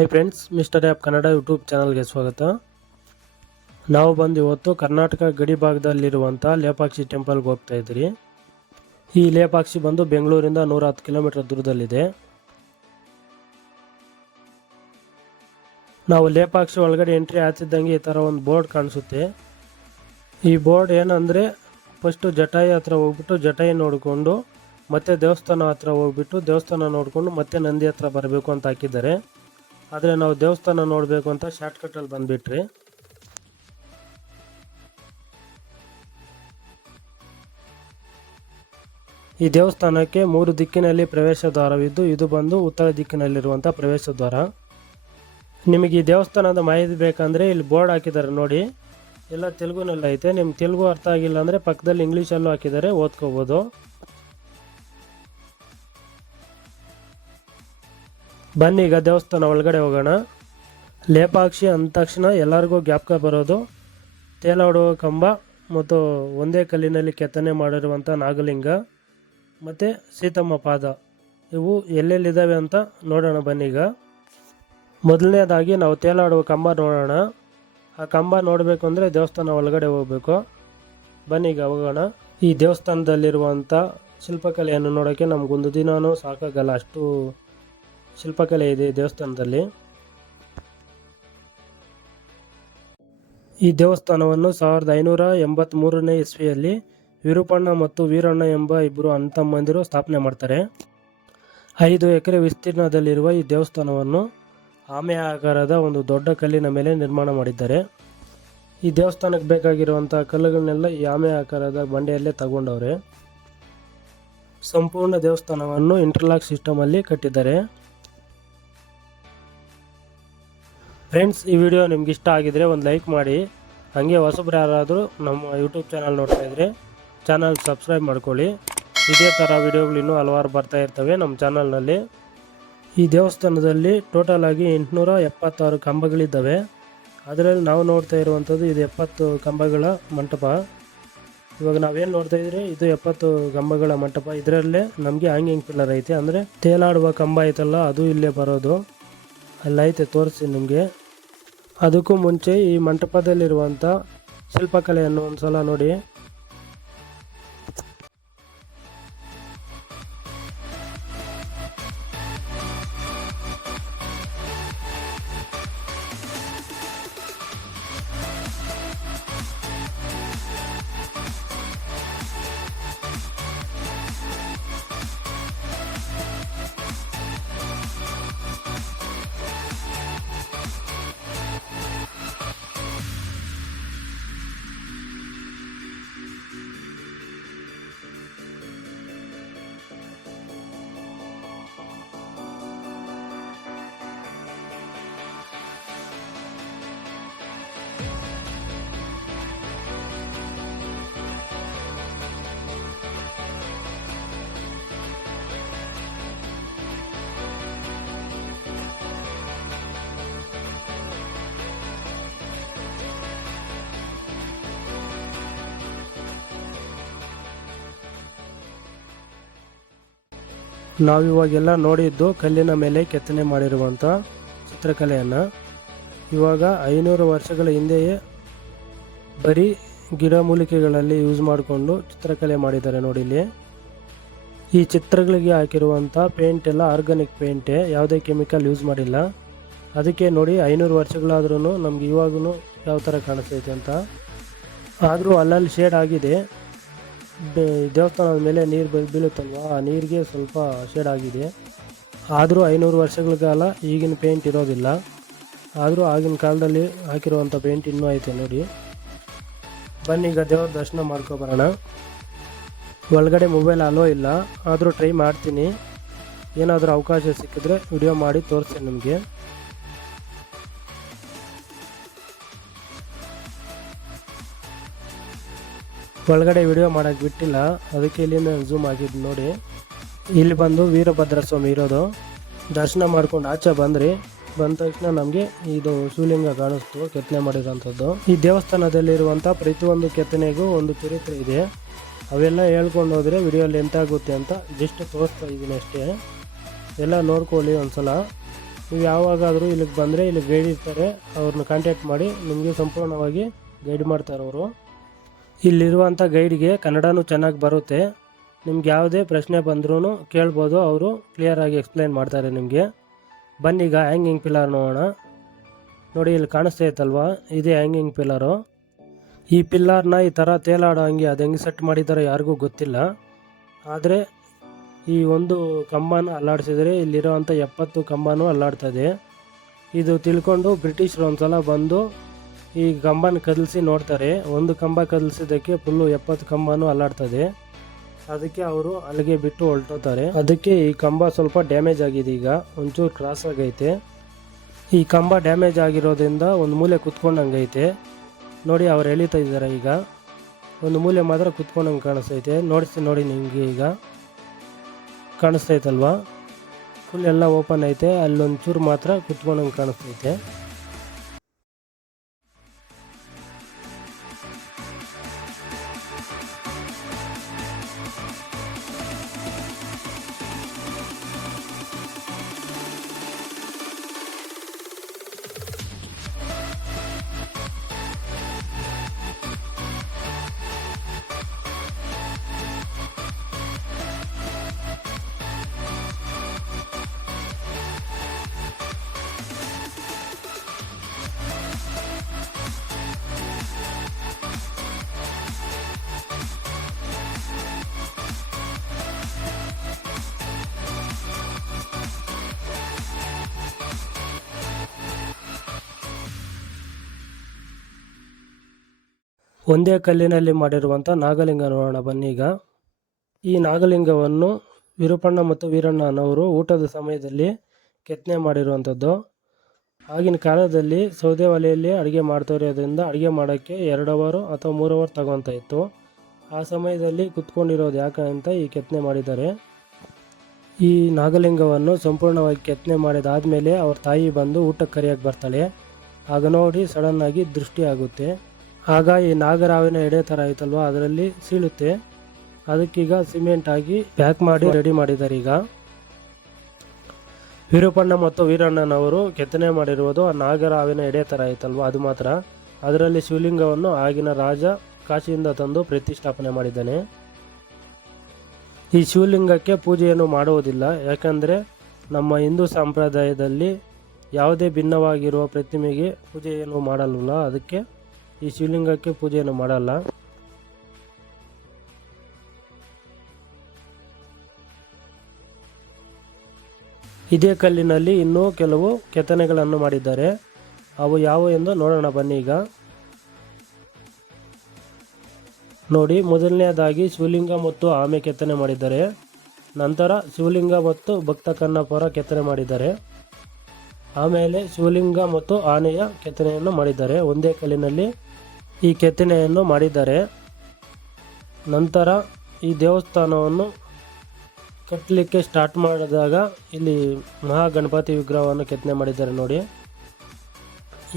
Hi friends mister app Kannada YouTube ಚಾನಲ್ಗೆ ಸ್ವಾಗತ. ನಾವು ಬಂದು ಇವತ್ತು ಕರ್ನಾಟಕ ಗಡಿ ಭಾಗದಲ್ಲಿರುವಂಥ ಲೇಪಾಕ್ಷಿ ಟೆಂಪಲ್ಗೆ ಹೋಗ್ತಾ ಇದ್ರಿ ಈ ಲೇಪಾಕ್ಷಿ ಬಂದು ಬೆಂಗಳೂರಿಂದ ನೂರ ಹತ್ತು ಕಿಲೋಮೀಟರ್ ದೂರದಲ್ಲಿದೆ. ನಾವು ಲೇಪಾಕ್ಷಿ ಒಳಗಡೆ ಎಂಟ್ರಿ ಆಗ್ತಿದ್ದಂಗೆ ಈ ಥರ ಒಂದು ಬೋರ್ಡ್ ಕಾಣಿಸುತ್ತೆ. ಈ ಬೋರ್ಡ್ ಏನಂದರೆ ಫಸ್ಟು ಜಟಾಯಿ ಹತ್ರ ಹೋಗ್ಬಿಟ್ಟು ಜಟಾಯಿ ನೋಡಿಕೊಂಡು, ಮತ್ತೆ ದೇವಸ್ಥಾನ ಹತ್ರ ಹೋಗ್ಬಿಟ್ಟು ದೇವಸ್ಥಾನ ನೋಡಿಕೊಂಡು ಮತ್ತೆ ನಂದಿ ಹತ್ರ ಬರಬೇಕು ಅಂತ ಹಾಕಿದ್ದಾರೆ. ಆದರೆ ನಾವು ದೇವಸ್ಥಾನ ನೋಡಬೇಕು ಅಂತ ಶಾರ್ಟ್ಕಟ್ಟಲ್ಲಿ ಬಂದುಬಿಟ್ರಿ. ಈ ದೇವಸ್ಥಾನಕ್ಕೆ ಮೂರು ದಿಕ್ಕಿನಲ್ಲಿ ಪ್ರವೇಶ ದ್ವಾರವಿದ್ದು, ಇದು ಬಂದು ಉತ್ತರ ದಿಕ್ಕಿನಲ್ಲಿರುವಂಥ ಪ್ರವೇಶ ದ್ವಾರ. ನಿಮಗೆ ಈ ದೇವಸ್ಥಾನದ ಮಾಹಿತಿ ಬೇಕಂದರೆ ಇಲ್ಲಿ ಬೋರ್ಡ್ ಹಾಕಿದ್ದಾರೆ ನೋಡಿ. ಎಲ್ಲ ತೆಲುಗುನಲ್ಲಿ ಐತೆ ನಿಮ್ಗೆ ತೆಲುಗು ಅರ್ಥ ಆಗಿಲ್ಲ ಅಂದರೆ ಪಕ್ಕದಲ್ಲಿ ಇಂಗ್ಲೀಷಲ್ಲೂ ಹಾಕಿದ್ದಾರೆ, ಓದ್ಕೋಬೋದು. ಬನ್ನಿ, ಈಗ ದೇವಸ್ಥಾನ ಒಳಗಡೆ ಹೋಗೋಣ. ಲೇಪಾಕ್ಷಿ ಅಂದ ತಕ್ಷಣ ಎಲ್ಲರಿಗೂ ಜ್ಞಾಪಕ ಬರೋದು. ತೇಲಾಡುವ ಕಂಬ ಮತ್ತು ಒಂದೇ ಕಲ್ಲಿನಲ್ಲಿ ಕೆತ್ತನೆ ಮಾಡಿರುವಂಥ ನಾಗಲಿಂಗ ಮತ್ತು ಸೀತಮ್ಮ ಪಾದ. ಇವು ಎಲ್ಲೆಲ್ಲಿದ್ದಾವೆ ಅಂತ ನೋಡೋಣ ಬನ್ನೀಗ ಮೊದಲನೇದಾಗಿ ನಾವು ತೇಲಾಡುವ ಕಂಬ ನೋಡೋಣ. ಆ ಕಂಬ ನೋಡಬೇಕು ಅಂದರೆ ದೇವಸ್ಥಾನ ಒಳಗಡೆ ಹೋಗಬೇಕು. ಬನ್ನೀಗ ಹೋಗೋಣ. ಈ ದೇವಸ್ಥಾನದಲ್ಲಿರುವಂಥ ಶಿಲ್ಪಕಲೆಯನ್ನು ನೋಡೋಕ್ಕೆ ನಮಗೊಂದು ದಿನವೂ ಸಾಕಾಗಲ್ಲ. ಅಷ್ಟು ಶಿಲ್ಪಕಲೆ ಇದೆ ದೇವಸ್ಥಾನದಲ್ಲಿ. ಈ ದೇವಸ್ಥಾನವನ್ನು ಸಾವಿರದ ಐನೂರ ಎಂಬತ್ತ್ಮೂರನೇ ಇಸ್ವಿಯಲ್ಲಿ ವಿರೂಪಣ್ಣ ಮತ್ತು ವೀರಣ್ಣ ಎಂಬ ಇಬ್ಬರು ಅಣ್ಣತಮ್ಮಂದಿರು ಸ್ಥಾಪನೆ ಮಾಡ್ತಾರೆ. ಐದು ಎಕರೆ ವಿಸ್ತೀರ್ಣದಲ್ಲಿರುವ ಈ ದೇವಸ್ಥಾನವನ್ನು ಆಮೆ ಆಕಾರದ ಒಂದು ದೊಡ್ಡ ಕಲ್ಲಿನ ಮೇಲೆ ನಿರ್ಮಾಣ ಮಾಡಿದ್ದಾರೆ. ಈ ದೇವಸ್ಥಾನಕ್ಕೆ ಬೇಕಾಗಿರುವಂಥ ಕಲ್ಲುಗಳನ್ನೆಲ್ಲ ಈ ಆಮೆ ಆಕಾರದ ಬಂಡೆಯಲ್ಲೇ ತಗೊಂಡವ್ರೆ. ಸಂಪೂರ್ಣ ದೇವಸ್ಥಾನವನ್ನು ಇಂಟರ್ಲಾಕ್ ಸಿಸ್ಟಮಲ್ಲಿ ಕಟ್ಟಿದ್ದಾರೆ. ಫ್ರೆಂಡ್ಸ್ ಈ ವಿಡಿಯೋ ನಿಮ್ಗೆ ಇಷ್ಟ ಆಗಿದ್ರೆ ಒಂದು ಲೈಕ್ ಮಾಡಿ. ಹಾಗೆ ಹೊಸಬ್ರು ಯಾರಾದರೂ ನಮ್ಮ ಯೂಟ್ಯೂಬ್ ಚಾನಲ್ ನೋಡ್ತಾ ಇದ್ರೆ ಚಾನಲ್ ಸಬ್ಸ್ಕ್ರೈಬ್ ಮಾಡ್ಕೊಳ್ಳಿ. ಇದೇ ಥರ ವಿಡಿಯೋಗಳು ಇನ್ನೂ ಹಲವಾರು ಬರ್ತಾ ಇರ್ತವೆ ನಮ್ಮ ಚಾನಲ್ನಲ್ಲಿ ಈ ದೇವಸ್ಥಾನದಲ್ಲಿ ಟೋಟಲ್ ಆಗಿ ಎಂಟುನೂರ ಎಪ್ಪತ್ತಾರು ಕಂಬಗಳಿದ್ದಾವೆ. ಅದರಲ್ಲಿ ನಾವು ನೋಡ್ತಾ ಇರುವಂಥದ್ದು ಇದು ಎಪ್ಪತ್ತು ಕಂಬಗಳ ಮಂಟಪ. ಇವಾಗ ನಾವೇನು ನೋಡ್ತಾ ಇದ್ರೆ ಇದು ಎಪ್ಪತ್ತು ಕಂಬಗಳ ಮಂಟಪ. ಇದರಲ್ಲೇ ನಮಗೆ ಹ್ಯಾಂಗಿಂಗ್ ಪಿಲ್ಲರ್ ಐತೆ. ಅಂದರೆ ತೇಲಾಡುವ ಕಂಬ ಐತಲ್ಲ, ಅದು ಇಲ್ಲೇ ಬರೋದು. ಅಲ್ಲೈತೆ ತೋರಿಸಿ ನಿಮಗೆ. ಅದಕ್ಕೂ ಮುಂಚೆ ಈ ಮಂಟಪದಲ್ಲಿರುವಂಥ ಶಿಲ್ಪಕಲೆಯನ್ನು ಒಂದು ಸಲ ನೋಡಿ. ನಾವಿವಾಗೆಲ್ಲ ನೋಡಿದ್ದು ಕಲ್ಲಿನ ಮೇಲೆ ಕೆತ್ತನೆ ಮಾಡಿರುವಂಥ ಚಿತ್ರಕಲೆಯನ್ನು. ಇವಾಗ ಐನೂರು ವರ್ಷಗಳ ಹಿಂದೆಯೇ ಬರೀ ಗಿಡಮೂಲಿಕೆಗಳಲ್ಲಿ ಯೂಸ್ ಮಾಡಿಕೊಂಡು ಚಿತ್ರಕಲೆ ಮಾಡಿದ್ದಾರೆ ನೋಡಿ ಇಲ್ಲಿ. ಈ ಚಿತ್ರಗಳಿಗೆ ಹಾಕಿರುವಂಥ ಪೇಂಟ್ ಎಲ್ಲ ಆರ್ಗಾನಿಕ್ ಪೇಂಟೇ ಯಾವುದೇ ಕೆಮಿಕಲ್ ಯೂಸ್ ಮಾಡಿಲ್ಲ. ಅದಕ್ಕೆ ನೋಡಿ ಐನೂರು ವರ್ಷಗಳಾದ್ರೂ ನಮ್ಗೆ ಇವಾಗೂ ಯಾವ ಥರ ಕಾಣಿಸ್ತೈತೆ ಅಂತ. ಆದರೂ ಅಲ್ಲಲ್ಲಿ ಶೇಡ್ ಆಗಿದೆ. ದೇವಸ್ಥಾನದ ಮೇಲೆ ನೀರು ಬೀಳುತ್ತಲ್ವ? ಆ ನೀರಿಗೆ ಸ್ವಲ್ಪ ಶೇಡ್ ಆಗಿದೆ. ಆದರೂ ಐನೂರು ವರ್ಷಗಳ ಕಾಲ ಈಗಿನ ಪೇಂಟ್ ಇರೋದಿಲ್ಲ. ಆದರೂ ಆಗಿನ ಕಾಲದಲ್ಲಿ ಹಾಕಿರುವಂಥ ಪೇಂಟ್ ಇನ್ನೂ ಐತೆ ನೋಡಿ. ಬನ್ನಿ ಈಗ ದೇವ್ರ ದರ್ಶನ ಮಾಡ್ಕೊಬರೋಣ ಒಳಗಡೆ ಮೊಬೈಲ್ ಅಲೋ ಇಲ್ಲ. ಆದರೂ ಟ್ರೈ ಮಾಡ್ತೀನಿ. ಏನಾದರೂ ಅವಕಾಶ ಸಿಕ್ಕಿದ್ರೆ ವಿಡಿಯೋ ಮಾಡಿ ತೋರಿಸ್ತೀನಿ ನಿಮಗೆ. ಒಳಗಡೆ ವಿಡಿಯೋ ಮಾಡೋಕ್ಕೆ ಬಿಟ್ಟಿಲ್ಲ. ಅದಕ್ಕೆ ಇಲ್ಲಿಂದ ಝೂಮ್ ಆಗಿದ್ದು ನೋಡಿ. ಇಲ್ಲಿ ಬಂದು ವೀರಭದ್ರ ಸ್ವಾಮಿ ಇರೋದು. ದರ್ಶನ ಮಾಡ್ಕೊಂಡು ಆಚೆ ಬಂದ್ರಿ. ಬಂದ ತಕ್ಷಣ ನಮಗೆ ಇದು ಶಿವಲಿಂಗ ಕಾಣಿಸ್ತು, ಕೆತ್ತನೆ ಮಾಡಿರೋಂಥದ್ದು. ಈ ದೇವಸ್ಥಾನದಲ್ಲಿರುವಂಥ ಪ್ರತಿಯೊಂದು ಕೆತ್ತನೆಗೂ ಒಂದು ಚರಿತ್ರೆ ಇದೆ. ಅವೆಲ್ಲ ಹೇಳ್ಕೊಂಡು ಹೋದರೆ ವಿಡಿಯೋ ಎಂತಾಗುತ್ತೆ ಅಂತ ಜಸ್ಟ್ ತೋರಿಸ್ತಾ ಇದ್ದೀನಿ ಅಷ್ಟೇ. ಎಲ್ಲ ನೋಡ್ಕೊಳ್ಳಿ ಒಂದ್ಸಲ. ನೀವು ಯಾವಾಗಾದರೂ ಇಲ್ಲಿಗೆ ಬಂದರೆ ಇಲ್ಲಿ ಗೈಡ್ ಇರ್ತಾರೆ, ಅವ್ರನ್ನ ಕಾಂಟ್ಯಾಕ್ಟ್ ಮಾಡಿ, ನಿಮಗೆ ಸಂಪೂರ್ಣವಾಗಿ ಗೈಡ್ ಮಾಡ್ತಾರೆ ಅವರು. ಇಲ್ಲಿರುವಂಥ ಗೈಡ್ಗೆ ಕನ್ನಡನೂ ಚೆನ್ನಾಗಿ ಬರುತ್ತೆ. ನಿಮ್ಗೆ ಯಾವುದೇ ಪ್ರಶ್ನೆ ಬಂದ್ರೂ ಕೇಳ್ಬೋದು ಅವರು ಕ್ಲಿಯರಾಗಿ ಎಕ್ಸ್ಪ್ಲೈನ್ ಮಾಡ್ತಾರೆ ನಿಮಗೆ. ಬನ್ನಿ ಈಗ ಹ್ಯಾಂಗಿಂಗ್ ಪಿಲ್ಲರ್ ನೋಡೋಣ. ನೋಡಿ, ಇಲ್ಲಿ ಕಾಣಿಸ್ತಾ ಇತ್ತಲ್ವಾ? ಇದೇ ಹ್ಯಾಂಗಿಂಗ್ ಪಿಲ್ಲರು ಈ ಪಿಲ್ಲರ್ನ ಈ ಥರ ತೇಲಾಡೋ ಹಂಗೆ ಅದು ಹೆಂಗೆ ಸೆಟ್ ಮಾಡಿದ್ದಾರೆ ಯಾರಿಗೂ ಗೊತ್ತಿಲ್ಲ. ಆದರೆ ಈ ಒಂದು ಕಂಬನ ಅಲ್ಲಾಡಿಸಿದರೆ ಇಲ್ಲಿರೋವಂಥ ಎಪ್ಪತ್ತು ಕಂಬನೂ ಅಲ್ಲಾಡ್ತದೆ. ಇದು ತಿಳ್ಕೊಂಡು ಬ್ರಿಟಿಷರು ಒಂದ್ಸಲ ಬಂದು ಈ ಕಂಬನ ಕದಲಿಸಿ ನೋಡ್ತಾರೆ. ಒಂದು ಕಂಬ ಕದಲಿಸಿದ್ದಕ್ಕೆ ಫುಲ್ಲು ಎಪ್ಪತ್ತು ಕಂಬನೂ ಅಲ್ಲಾಡ್ತದೆ. ಅದಕ್ಕೆ ಅವರು ಅಲ್ಲಿಗೆ ಬಿಟ್ಟು ಹೊರಟೋತಾರೆ ಅದಕ್ಕೆ ಈ ಕಂಬ ಸ್ವಲ್ಪ ಡ್ಯಾಮೇಜ್ ಆಗಿದೆ ಈಗ. ಒಂಚೂರು ಕ್ರಾಸ್ ಆಗೈತೆ. ಈ ಕಂಬ ಡ್ಯಾಮೇಜ್ ಆಗಿರೋದ್ರಿಂದ ಒಂದು ಮೂಲೆ ಕುತ್ಕೊಂಡಂಗೈತೆ. ನೋಡಿ ಅವ್ರು ಎಳಿತಾ ಇದ್ದಾರೆ ಈಗ. ಒಂದು ಮೂಲೆ ಮಾತ್ರ ಕುತ್ಕೊಂಡಂಗೆ ಕಾಣಿಸ್ತೈತೆ. ನೋಡಿಸಿ ನೋಡಿ ನಿಮಗೆ ಈಗ. ಕಾಣಿಸ್ತೈತಲ್ವಾ? ಫುಲ್ ಎಲ್ಲ ಓಪನ್ ಐತೆ. ಅಲ್ಲೊಂಚೂರು ಮಾತ್ರ ಕುತ್ಕೊಂಡಂಗೆ ಕಾಣಿಸ್ತೈತೆ. ಒಂದೇ ಕಲ್ಲಿನಲ್ಲಿ ಮಾಡಿರುವಂಥ ನಾಗಲಿಂಗ ನೋಡೋಣ ಬನ್ನಿ ಈಗ. ಈ ನಾಗಲಿಂಗವನ್ನು ವಿರೂಪಣ್ಣ ಮತ್ತು ವೀರಣ್ಣನವರು ಊಟದ ಸಮಯದಲ್ಲಿ ಕೆತ್ತನೆ ಮಾಡಿರುವಂಥದ್ದು ಆಗಿನ ಕಾಲದಲ್ಲಿ ಸೌದೆ ಒಲೆಯಲ್ಲಿ ಅಡುಗೆ ಮಾಡ್ತಾ ಇರೋದ್ರಿಂದ ಅಡುಗೆ ಮಾಡೋಕ್ಕೆ ಎರಡು ಅವರು ಅಥವಾ ಮೂರು ಅವರ್ ತಗೊತಾ ಇತ್ತು. ಆ ಸಮಯದಲ್ಲಿ ಕುತ್ಕೊಂಡಿರೋದು ಯಾಕೆ ಅಂತ ಈ ಕೆತ್ತನೆ ಮಾಡಿದ್ದಾರೆ. ಈ ನಾಗಲಿಂಗವನ್ನು ಸಂಪೂರ್ಣವಾಗಿ ಕೆತ್ತನೆ ಮಾಡಿದಾದಮೇಲೆ ಅವ್ರ ತಾಯಿ ಬಂದು ಊಟಕ್ಕೆ ಕರಿಯೋಕ್ಕೆ ಬರ್ತಾಳೆ. ಆಗ ನೋಡಿ ಸಡನ್ನಾಗಿ ದೃಷ್ಟಿ ಆಗುತ್ತೆ. ಆಗ ಈ ನಾಗರಾವಿನ ಎಡೆ ಥರ ಆಯ್ತಲ್ವ ಅದರಲ್ಲಿ ಸೀಳುತ್ತೆ. ಅದಕ್ಕೀಗ ಸಿಮೆಂಟ್ ಆಗಿ ಪ್ಯಾಕ್ ಮಾಡಿ ರೆಡಿ ಮಾಡಿದ್ದಾರೆ ಈಗ. ವೀರಪ್ಪಣ್ಣ ಮತ್ತು ವೀರಣ್ಣನವರು ಕೆತ್ತನೆ ಮಾಡಿರುವುದು ಆ ನಾಗರಾವಿನ ಎಡೆ ಥರ ಆಯ್ತಲ್ವ ಅದು ಮಾತ್ರ. ಅದರಲ್ಲಿ ಶಿವಲಿಂಗವನ್ನು ಆಗಿನ ರಾಜ ಕಾಶಿಯಿಂದ ತಂದು ಪ್ರತಿಷ್ಠಾಪನೆ ಮಾಡಿದ್ದಾನೆ. ಈ ಶಿವಲಿಂಗಕ್ಕೆ ಪೂಜೆಯನ್ನು ಮಾಡುವುದಿಲ್ಲ, ಯಾಕಂದರೆ ನಮ್ಮ ಹಿಂದೂ ಸಂಪ್ರದಾಯದಲ್ಲಿ ಯಾವುದೇ ಭಿನ್ನವಾಗಿರುವ ಪ್ರತಿಮೆಗೆ ಪೂಜೆಯನ್ನು ಮಾಡಲ್ಲ ಅದಕ್ಕೆ ಈ ಶಿವಲಿಂಗಕ್ಕೆ ಪೂಜೆಯನ್ನು ಮಾಡಲ್ಲ. ಇದೇ ಕಲ್ಲಿನಲ್ಲಿ ಇನ್ನೂ ಕೆಲವು ಕೆತ್ತನೆಗಳನ್ನು ಮಾಡಿದ್ದಾರೆ. ಅವು ಯಾವುವು ಎಂದು ನೋಡೋಣ ಬನ್ನಿ ಈಗ. ನೋಡಿ, ಮೊದಲನೆಯದಾಗಿ ಶಿವಲಿಂಗ ಮತ್ತು ಆಮೆ ಕೆತ್ತನೆ ಮಾಡಿದ್ದಾರೆ. ನಂತರ ಶಿವಲಿಂಗ ಮತ್ತು ಭಕ್ತ ಕನ್ನಪರ ಕೆತ್ತನೆ ಮಾಡಿದ್ದಾರೆ. ಆಮೇಲೆ ಶಿವಲಿಂಗ ಮತ್ತು ಆನೆಯ ಕೆತ್ತನೆಯನ್ನು ಮಾಡಿದ್ದಾರೆ. ಒಂದೇ ಕಲ್ಲಿನಲ್ಲಿ ಈ ಕೆತ್ತನೆಯನ್ನು ಮಾಡಿದ್ದಾರೆ. ನಂತರ ಈ ದೇವಸ್ಥಾನವನ್ನು ಕಟ್ಟಲಿಕ್ಕೆ ಸ್ಟಾರ್ಟ್ ಮಾಡಿದಾಗ ಇಲ್ಲಿ ಮಹಾಗಣಪತಿ ವಿಗ್ರಹವನ್ನು ಕೆತ್ತನೆ ಮಾಡಿದ್ದಾರೆ ನೋಡಿ.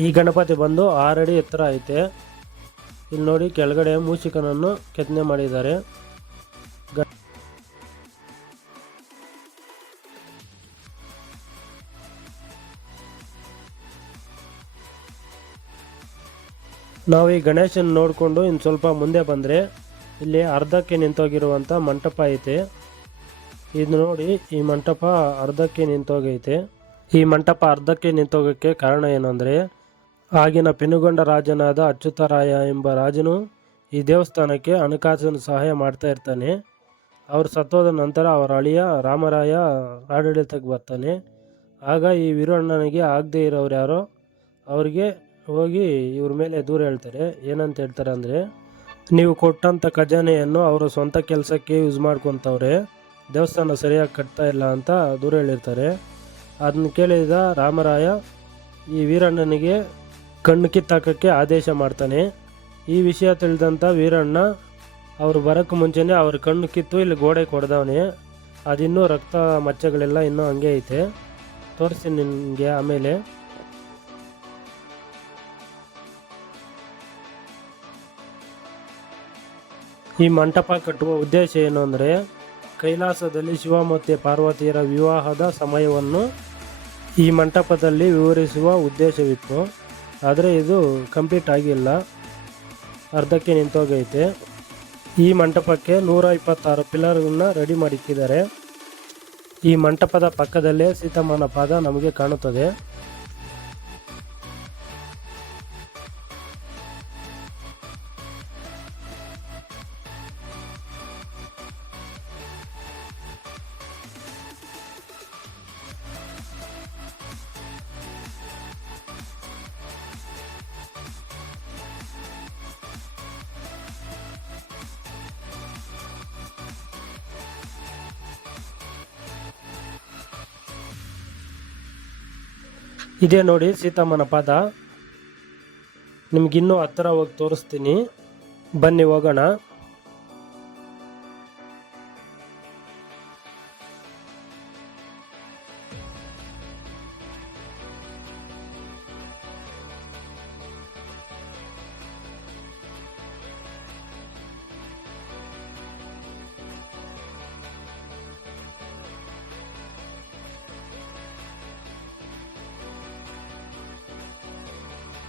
ಈ ಗಣಪತಿ ಬಂದು ಆರಡಿ ಎತ್ತರ ಐತೆ. ಇಲ್ಲಿ ನೋಡಿ ಕೆಳಗಡೆ ಮೂಷಿಕನನ್ನು ಕೆತ್ತನೆ ಮಾಡಿದ್ದಾರೆ. ನಾವು ಈ ಗಣೇಶನ್ ನೋಡಿಕೊಂಡು ಇನ್ನು ಸ್ವಲ್ಪ ಮುಂದೆ ಬಂದರೆ ಇಲ್ಲಿ ಅರ್ಧಕ್ಕೆ ನಿಂತೋಗಿರುವಂಥ ಮಂಟಪ ಐತೆ. ಇದು ನೋಡಿ ಈ ಮಂಟಪ ಅರ್ಧಕ್ಕೆ ನಿಂತೋಗೈತೆ. ಈ ಮಂಟಪ ಅರ್ಧಕ್ಕೆ ನಿಂತೋಗಕ್ಕೆ ಕಾರಣ ಏನಂದರೆ ಆಗಿನ ಪಿನುಗೊಂಡ ರಾಜನಾದ ಅಚ್ಯುತರಾಯ ಎಂಬ ರಾಜನು ಈ ದೇವಸ್ಥಾನಕ್ಕೆ ಹಣಕಾಸಿನ ಸಹಾಯ ಮಾಡ್ತಾ ಇರ್ತಾನೆ. ಅವ್ರು ಸತ್ತೋದ ನಂತರ ಅವರ ಅಳಿಯ ರಾಮರಾಯ ಆಡಳಿತಕ್ಕೆ ಬರ್ತಾನೆ. ಆಗ ಈ ವೀರಣ್ಣನಿಗೆ ಆಗದೆ ಇರೋರು ಯಾರೋ, ಅವ್ರಿಗೆ ಹೋಗಿ ಇವ್ರ ಮೇಲೆ ದೂರ ಹೇಳ್ತಾರೆ. ಏನಂತ ಹೇಳ್ತಾರೆ ಅಂದರೆ, ನೀವು ಕೊಟ್ಟಂಥ ಖಜಾನೆಯನ್ನು ಅವರ ಸ್ವಂತ ಕೆಲಸಕ್ಕೆ ಯೂಸ್ ಮಾಡ್ಕೊತವ್ರೆ, ದೇವಸ್ಥಾನ ಸರಿಯಾಗಿ ಕಟ್ತಾ ಇಲ್ಲ ಅಂತ ದೂರ ಹೇಳಿರ್ತಾರೆ. ಅದನ್ನ ಕೇಳಿದ ರಾಮರಾಯ, ಈ ವೀರಣ್ಣನಿಗೆ ಕಣ್ಣು ಕಿತ್ತಾಕಕ್ಕೆ ಆದೇಶ ಮಾಡ್ತಾನೆ. ಈ ವಿಷಯ ತಿಳಿದಂಥ ವೀರಣ್ಣ, ಅವರು ಬರೋಕ್ಕೆ ಮುಂಚೆನೇ ಅವ್ರ ಕಣ್ಣು ಕಿತ್ತು ಇಲ್ಲಿ ಗೋಡೆ ಕೊಡ್ದವನೆ. ಅದಿನ್ನೂ ರಕ್ತ ಮಚ್ಚಗಳೆಲ್ಲ ಇನ್ನೂ ಹಂಗೆ ಐತೆ. ತೋರಿಸಿ ನಿನಗೆ ಆಮೇಲೆ. ಈ ಮಂಟಪ ಕಟ್ಟುವ ಉದ್ದೇಶ ಏನು ಅಂದರೆ ಕೈಲಾಸದಲ್ಲಿ ಶಿವ ಮತ್ತು ಪಾರ್ವತಿಯರ ವಿವಾಹದ ಸಮಯವನ್ನು ಈ ಮಂಟಪದಲ್ಲಿ ವಿವರಿಸುವ ಉದ್ದೇಶವಿತ್ತು. ಆದರೆ ಇದು ಕಂಪ್ಲೀಟ್ ಆಗಿಲ್ಲ. ಅರ್ಧಕ್ಕೆ ನಿಂತೋಗೈತೆ. ಈ ಮಂಟಪಕ್ಕೆ ನೂರ ಇಪ್ಪತ್ತಾರು ಪಿಲ್ಲರ್ಗಳನ್ನ ರೆಡಿ ಮಾಡಿಕ್ಕಿದ್ದಾರೆ. ಈ ಮಂಟಪದ ಪಕ್ಕದಲ್ಲೇ ಸೀತಮ್ಮನ ಪಾದ ನಮಗೆ ಕಾಣುತ್ತದೆ. ಇದೇ ನೋಡಿ ಸೀತಮ್ಮನ ಪಾದ. ನಿಮ್ಗಿನ್ನೂ ಹತ್ತಿರ ಹೋಗಿ ತೋರಿಸ್ತೀನಿ. ಬನ್ನಿ ಹೋಗೋಣ.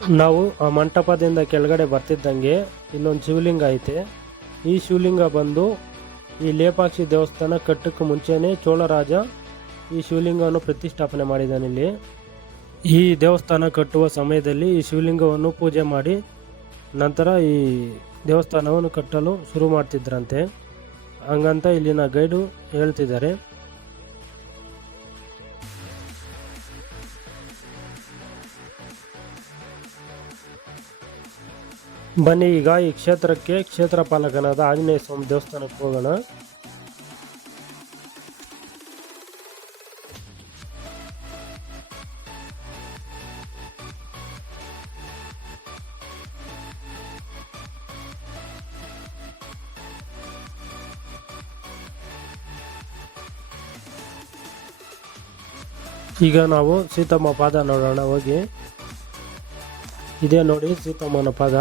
ನಾವು ಆ ಮಂಟಪದಿಂದ ಕೆಳಗಡೆ ಬರ್ತಿದ್ದಂಗೆ ಇಲ್ಲೊಂದು ಶಿವಲಿಂಗ ಐತೆ. ಈ ಶಿವಲಿಂಗ ಬಂದು ಈ ಲೇಪಾಕ್ಷಿ ದೇವಸ್ಥಾನ ಕಟ್ಟಕ್ಕೆ ಮುಂಚೆನೇ ಚೋಳರಾಜ ಈ ಶಿವಲಿಂಗವನ್ನು ಪ್ರತಿಷ್ಠಾಪನೆ ಮಾಡಿದ್ದಾನೆ ಇಲ್ಲಿ. ಈ ದೇವಸ್ಥಾನ ಕಟ್ಟುವ ಸಮಯದಲ್ಲಿ ಈ ಶಿವಲಿಂಗವನ್ನು ಪೂಜೆ ಮಾಡಿ ನಂತರ ಈ ದೇವಸ್ಥಾನವನ್ನು ಕಟ್ಟಲು ಶುರು ಮಾಡ್ತಿದ್ರಂತೆ. ಹಂಗಂತ ಇಲ್ಲಿನ ಗೈಡು ಹೇಳ್ತಿದ್ದಾರೆ. ಬನ್ನಿ, ಈಗ ಈ ಕ್ಷೇತ್ರಕ್ಕೆ ಕ್ಷೇತ್ರ ಪಾಲಕನಾದ ಆಂಜನೇಯ ಸ್ವಾಮಿ ದೇವಸ್ಥಾನಕ್ಕೆ ಹೋಗೋಣ. ಈಗ ನಾವು ಸೀತಮ್ಮ ಪಾದ ನೋಡೋಣ, ಹೋಗಿ. ಇದೇ ನೋಡಿ ಸೀತಮ್ಮನ ಪಾದ.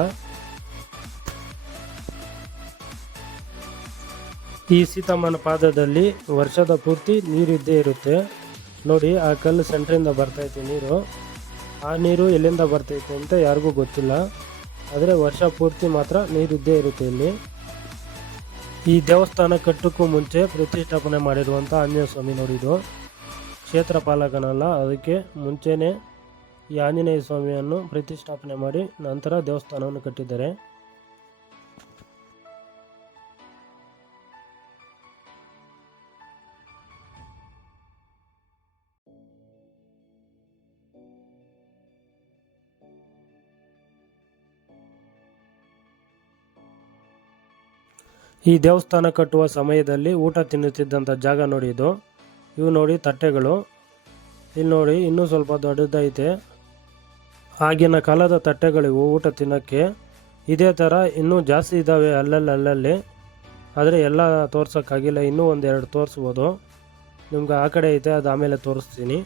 ಈ ಸೀತಮ್ಮನ ಪಾದದಲ್ಲಿ ವರ್ಷದ ಪೂರ್ತಿ ನೀರಿದ್ದೇ ಇರುತ್ತೆ. ನೋಡಿ, ಆ ಕಲ್ಲು ಸೆಂಟ್ರಿಂದ ಬರ್ತೈತೆ ನೀರು. ಆ ನೀರು ಎಲ್ಲಿಂದ ಬರ್ತೈತೆ ಅಂತ ಯಾರಿಗೂ ಗೊತ್ತಿಲ್ಲ. ಆದರೆ ವರ್ಷ ಪೂರ್ತಿ ಮಾತ್ರ ನೀರಿದ್ದೇ ಇರುತ್ತೆ ಇಲ್ಲಿ. ಈ ದೇವಸ್ಥಾನ ಕಟ್ಟಕ್ಕೂ ಮುಂಚೆ ಪ್ರತಿಷ್ಠಾಪನೆ ಮಾಡಿರುವಂಥ ಆಂಜನೇಯ ಸ್ವಾಮಿ ನೋಡಿದ್ದು ಕ್ಷೇತ್ರ ಪಾಲಕನಲ್ಲ, ಅದಕ್ಕೆ ಮುಂಚೆನೇ ಈ ಆಂಜನೇಯ ಸ್ವಾಮಿಯನ್ನು ಪ್ರತಿಷ್ಠಾಪನೆ ಮಾಡಿ ನಂತರ ದೇವಸ್ಥಾನವನ್ನು ಕಟ್ಟಿದ್ದಾರೆ. ಈ ದೇವಸ್ಥಾನ ಕಟ್ಟುವ ಸಮಯದಲ್ಲಿ ಊಟ ತಿನ್ನುತ್ತಿದ್ದಂಥ ಜಾಗ ನೋಡಿ ಇದು. ಇವು ನೋಡಿ ತಟ್ಟೆಗಳು. ಇಲ್ಲಿ ನೋಡಿ ಇನ್ನೂ ಸ್ವಲ್ಪ ದೊಡ್ಡದೈತೆ. ಆಗಿನ ಕಾಲದ ತಟ್ಟೆಗಳಿವು ಊಟ ತಿನ್ನೋಕ್ಕೆ. ಇದೇ ಥರ ಇನ್ನೂ ಜಾಸ್ತಿ ಇದ್ದಾವೆ ಅಲ್ಲಲ್ಲಿ ಅಲ್ಲಲ್ಲಿ ಆದರೆ ಎಲ್ಲ ತೋರ್ಸೋಕ್ಕಾಗಿಲ್ಲ, ಇನ್ನೂ ಒಂದೆರಡು ತೋರಿಸ್ಬೋದು. ನಿಮ್ಗೆ ಆ ಕಡೆ ಐತೆ ಅದು ಆಮೇಲೆ ತೋರಿಸ್ತೀನಿ.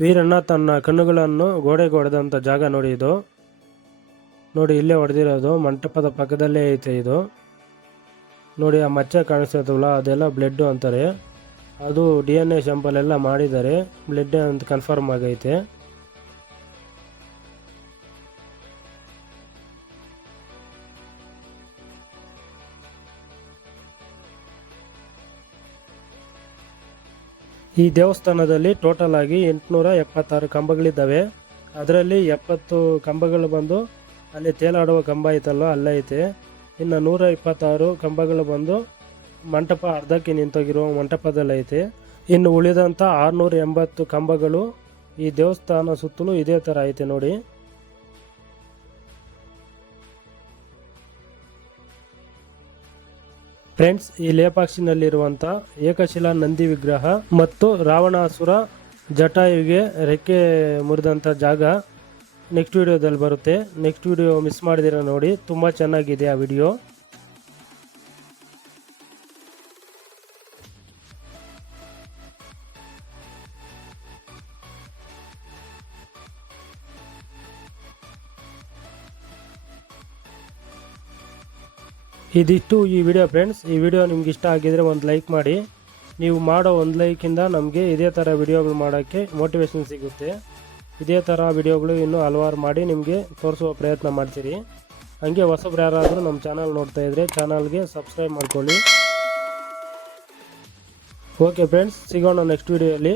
ವೀರಣ್ಣ ತನ್ನ ಕಣ್ಣುಗಳನ್ನು ಗೋಡೆಗೆ ಹೊಡೆದಂಥ ಜಾಗ ನೋಡಿ ಇದು. ನೋಡಿ ಇಲ್ಲೇ ಹೊಡೆದಿರೋದು, ಮಂಟಪದ ಪಕ್ಕದಲ್ಲೇ ಐತೆ ಇದು. ನೋಡಿ ಆ ಮಚ್ಚೆ ಕಾಣಿಸ್ತೈತಲ್ಲ ಅದೆಲ್ಲ ಬ್ಲಡ್ಡು ಅಂತಾರೆ. ಅದು ಡಿ ಎನ್ ಎ ಶಾಂಪಲ್ ಎಲ್ಲ ಮಾಡಿದ್ದಾರೆ. ಬ್ಲಡ್ ಅಂತ ಕನ್ಫರ್ಮ್ ಆಗೈತೆ. ಈ ದೇವಸ್ಥಾನದಲ್ಲಿ ಟೋಟಲ್ ಆಗಿ ಎಂಟುನೂರ ಎಪ್ಪತ್ತಾರು ಕಂಬಗಳಿದ್ದಾವೆ. ಅದರಲ್ಲಿ ಎಪ್ಪತ್ತು ಕಂಬಗಳು ಬಂದು ಅಲ್ಲಿ ತೇಲಾಡುವ ಕಂಬ ಐತಲ್ಲ, ಅಲ್ಲೇ ಐತೆ. ಇನ್ನು ನೂರ ಇಪ್ಪತ್ತಾರು ಕಂಬಗಳು ಬಂದು ಮಂಟಪ ಅರ್ಧಕ್ಕೆ ನಿಂತೋಗಿರುವ ಮಂಟಪದಲ್ಲಿ ಐತೆ. ಇನ್ನು ಉಳಿದಂಥ ಆರುನೂರ ಎಂಬತ್ತು ಕಂಬಗಳು ಈ ದೇವಸ್ಥಾನ ಸುತ್ತಲೂ ಇದೇ ಥರ ಐತೆ ನೋಡಿ. ಫ್ರೆಂಡ್ಸ್, ಈ ಲೇಪಾಕ್ಷಿನಲ್ಲಿರುವಂಥ ಏಕಶಿಲಾ ನಂದಿ ವಿಗ್ರಹ ಮತ್ತು ರಾವಣಾಸುರ ಜಟಾಯುಗೆ ರೆಕ್ಕೆ ಮುರಿದಂಥ ಜಾಗ ನೆಕ್ಸ್ಟ್ ವಿಡಿಯೋದಲ್ಲಿ ಬರುತ್ತೆ. ನೆಕ್ಸ್ಟ್ ವಿಡಿಯೋ ಮಿಸ್ ಮಾಡಿದಿರ ನೋಡಿ, ತುಂಬ ಚೆನ್ನಾಗಿದೆ ಆ ವಿಡಿಯೋ. ಇದಿಷ್ಟು ಈ ವಿಡಿಯೋ ಫ್ರೆಂಡ್ಸ್. ಈ ವಿಡಿಯೋ ನಿಮ್ಗೆ ಇಷ್ಟ ಆಗಿದ್ರೆ ಒಂದು ಲೈಕ್ ಮಾಡಿ. ನೀವು ಮಾಡೋ ಒಂದು ಲೈಕಿಂದ ನಮಗೆ ಇದೇ ಥರ ವಿಡಿಯೋಗಳು ಮಾಡೋಕ್ಕೆ ಮೋಟಿವೇಶನ್ ಸಿಗುತ್ತೆ. ಇದೇ ಥರ ವಿಡಿಯೋಗಳು ಇನ್ನೂ ಹಲವಾರು ಮಾಡಿ ನಿಮಗೆ ತೋರಿಸುವ ಪ್ರಯತ್ನ ಮಾಡ್ತೀರಿ. ಹಾಗೆ ಹೊಸಬ್ರು ಯಾರಾದರೂ ನಮ್ಮ ಚಾನಲ್ ನೋಡ್ತಾ ಇದ್ದರೆ ಚಾನಲ್ಗೆ ಸಬ್ಸ್ಕ್ರೈಬ್ ಮಾಡ್ಕೊಳ್ಳಿ. ಓಕೆ ಫ್ರೆಂಡ್ಸ್, ಸಿಗೋಣ ನೆಕ್ಸ್ಟ್ ವಿಡಿಯೋಲಿ